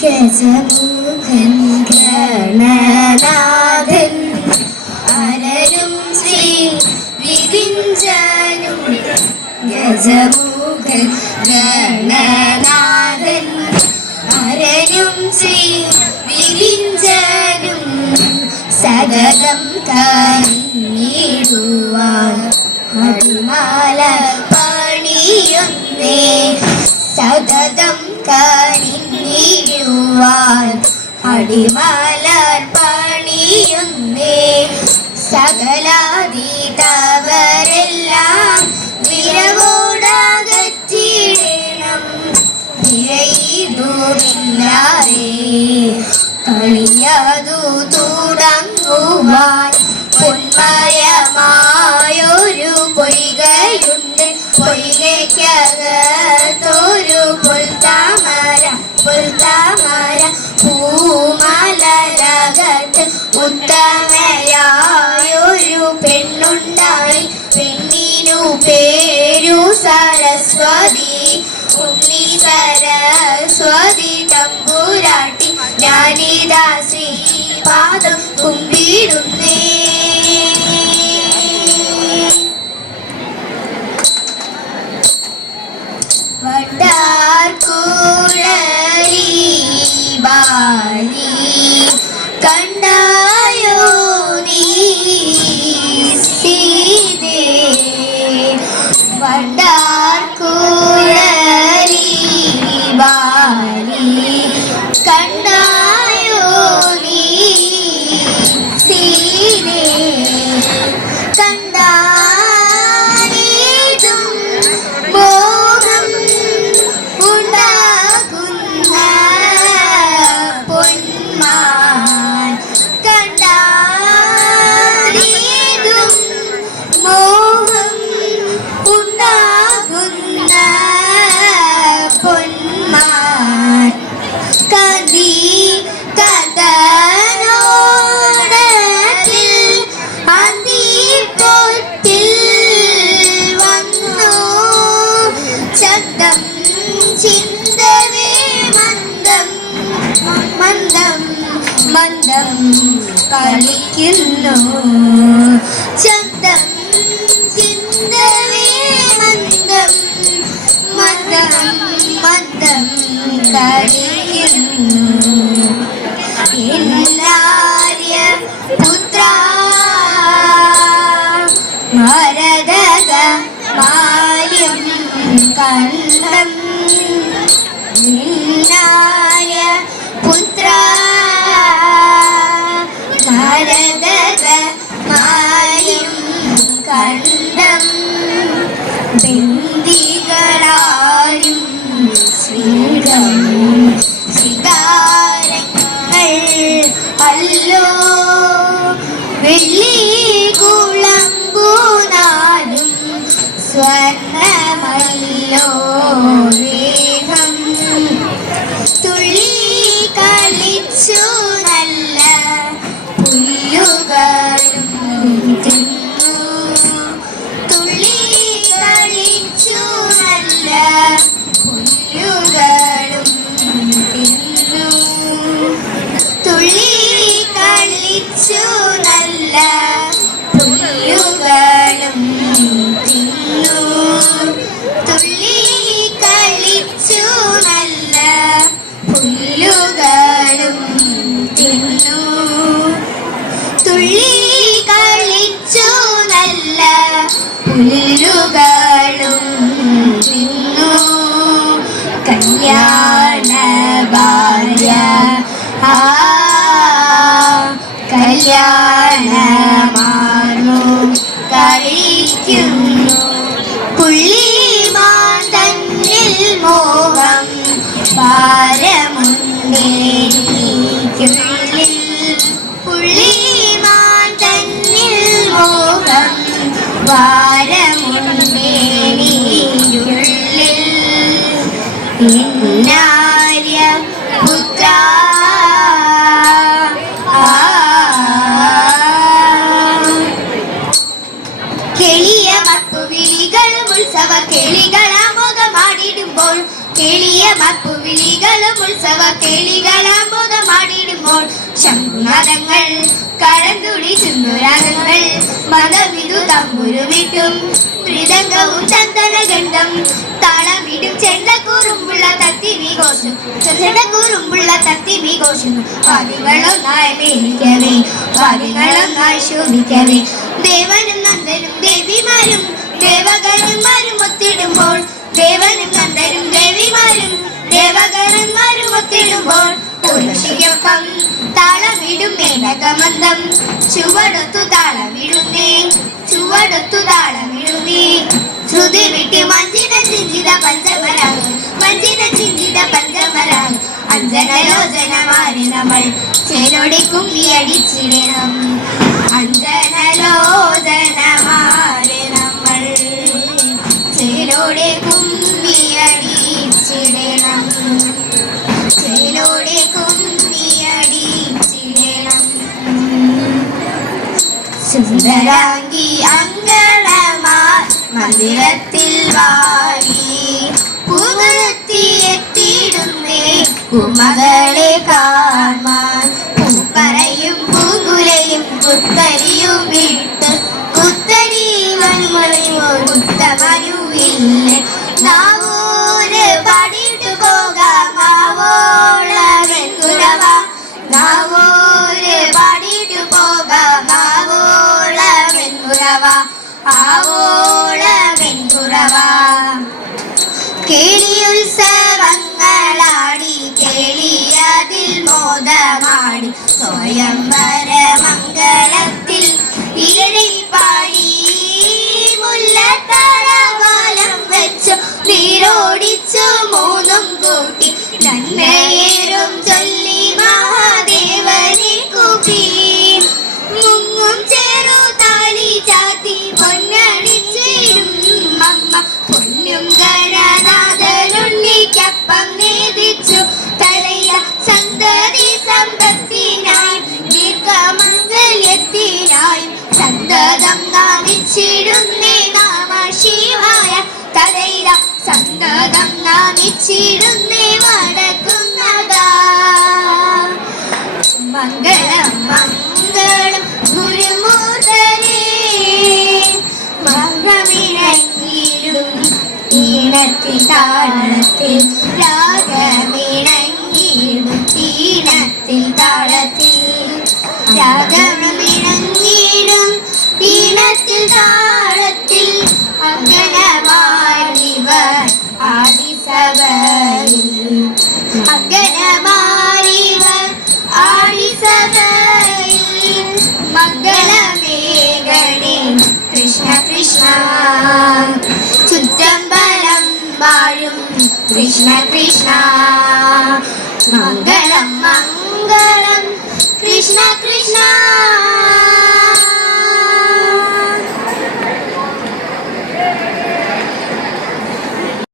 ഗജമുഖൻ ഗണനാഥൻ അരരും ശ്രീ വിരിഞ്ചനും ഗജമുഖൻ ഗണനാഥൻ അരരും ശ്രീ വിരിഞ്ചനും സതതം കനിടുവാൻ അടിമാല പണിയൊന്നേ സതതം കനിടുവാൻ അടിമാലർ പണിയൊന്നേ സകലാതീതവരെല്ലാം വിരവോടകറ്റിടണം വിരയിതുമില്ലാതെ കളിയതു തുടങ്ങുവാൻ പൊന്മയമായൊരു പൊയ്കയുണ്ട് പൊയ്കയ്ക്കകത്തൊരു പുൽത്താമര പൂമലരകത്ത് ഉത്തമയായൊരു പെണ്ണുണ്ടായി പെണ്ണിനു പേരു സരസ്വതി ഉണ്ണി സരസ്വതി തമ്പുരാട്ടി ഞാനിതാ ശ്രീപാദം കുമ്പിടുന്നേ. വട്ടാർക്കുഴലി ബാലി കണ്ടായോ നീ സീതേ വട്ടാർക്കുഴലി ബാലി കണ്ടായോ നീ സീതേ കണ്ടാനേതും മോഹം ഉണ്ടാകുന്ന പൊന്മാൻ കണ്ടാനേതും മോഹം ഉണ്ടാകുന്ന പൊന്മാൻ കതി കഥനോടത്തിൽ അന്തിപ്പൊത്തിൽ വന്നു ശബ്ദം ചിന്തവേ മന്ദം മന്ദം മന്ദം കളിക്കുന്നു ശബ്ദം ചിന്തവേ മന്ദം മന്ദം മന്ദം കളിക്കുന്നു എല്ലാര്യ പുത്ര ഭരതക മാര്യം കണ്ടം നിന്നായ പുത്ര ഭരതക മാര്യം കണ്ടം ബന്ദികളാരും ശ്രീകം ശ്രീകാരങ്ങൾ അല്ലോ വെള്ളി കുളമ്പൂനാലും സ്വർണമല്ലോ വേഗം തുള്ളി കളിച്ചു നല്ല പുല്ലുകളും തിന്നു തുള്ളി കളിച്ചു നല്ല പുല്ലുകളും തിന്നു തുള്ളി കളിച്ചു നല്ല പുല്ലുകളും തിന്നു തുള്ളി കളിച്ചു നല്ല പുല്ലുകളും തിന്നു തുള്ളി കളിച്ചു നല്ല പുല്ലുകളും തിന്നു കല്യാണ ഭാര്യ കല്യാണമാർന്നു കളിക്കുന്നു പുള്ളിമാൻ തന്നിൽ മോഹം ഭാരമുണ്ടേനിക്കുള്ളിൽ പുള്ളിമാൻ തന്നിൽ മോഹം ഭാരമുണ്ടേനിക്കുള്ളിൽ ഇന്നാര്യ പുത്ര കെളിയ മട്ടുവിളികളും ഉത്സവ ഉത്സവ കേളികളാമോദമാടിടുമ്പോൾ ശംഖുനാദങ്ങൾ കടന്തുടിച്ചുന്നു രാഗങ്ങൾ മതവിധു തമ്പുരുവിട്ടും മൃദംഗവും ചന്ദനഗന്ധം താളമിടും ചെണ്ടക്കൂറുമ്പുള്ള തത്തിവിഘോഷം ചെണ്ടക്കൂറുമ്പുള്ള തത്തിവിഘോഷുന്നു വാദികളൊന്നായി മേലിക്കവേ വാദികളൊന്നായി ശോഭിക്കവേ ദേവനും നന്ദനും ദേവിമാരും ദേവഗണന്മാരും ഒത്തിടുമ്പോൾ ദേവനും നന്ദനും ദേവിമാരും ദേവഗണന്മാരും ഒത്തിടുമ്പോൾ ഉർവശിക്കൊപ്പം താളമിടും മേനകമന്ദം ചുവടൊത്തു താളമിടുന്നേ ചുവടൊത്തു താളമിടുന്നേ ശ്രുതി വിട്ട് മഞ്ചിന ചിഞ്ചിത പഞ്ചമരാഗം മഞ്ചിന ചിഞ്ചിത പഞ്ചമരാഗം അഞ്ജനലോചനമാരി നമ്മൾ ചേരോടെ കുമ്മിയടിച്ചിടണം അഞ്ജനലോചനമാരി നമ്മൾ ചേരോടെ കുമ്മിയടിച്ചിടണം ചേരോടെ കുമ്മിയടിച്ചിടണം സുന്ദരാംഗി അങ്കണമാർ മന്ദിരത്തിൽ വാരി പൂവരത്തി എത്തിയിടുന്നേ പൂമകളെ കാണാൻ പൂപ്പറയും പൂങ്കുലയും കുത്തരിയും വിട്ട് കുത്തരി വനുമറിയോ കുത്തമരുവില്ല നാവൂര് പാടിയിട്ട് പോകാം ആവോളമെൻകുരവ നാവൂര് പാടിയിട്ട് പോകാം ആവോളമെൻകുരവ ആവോളമെൻകുരവ കേളിയുത്സവങ്ങളാടി കേളിയതിൽ മോദമാടി സ്വയംവര മംഗളത്തിൽ ഇരളി പാടി മുല്ലത്തറവാലം വെച്ചു നീരോടിച്ചു മൂന്നും കൂട്ടി നന്മയേറും ചൊല്ലി മഹാദേവനെ കൂപ്പി മുങ്ങും ചേറു താലി ചാത്തി പൊന്നണിച്ചിടും അമ്മ പൊന്നും ഗണനാഥനുണ്ണിക്കപ്പം നേദിച്ചു തലയ സന്തതി സമ്പത്തിനായി ദീർഘമംഗല്യത്തിനായി സന്തതം നാമിച്ചിടുന്നേ നാമ ശിവായ തലയില സന്തതം നാമിച്ചിടുന്നേ വടക്കുന്നതാ മംഗളം മംഗളം ഗുരുമൂർത്തനേ മംഗമിണങ്ങിടും ഈണത്തിൽ താളത്തിൽ രാഗമിണങ്ങിടും ഈണത്തിൽ താളത്തിൽ രാഗമിണങ്ങിടും ഈണത്തിൽ താളത്തിൽ അങ്കനമാരിവർ ആദിസഭയിൽ അങ്കനമാരിവർ ആദിസഭയിൽ മംഗളമേഘണേ കൃഷ്ണ കൃഷ്ണ ചുറ്റമ്പലം വാഴും കൃഷ്ണ കൃഷ്ണ മംഗളം മംഗളം കൃഷ്ണ കൃഷ്ണ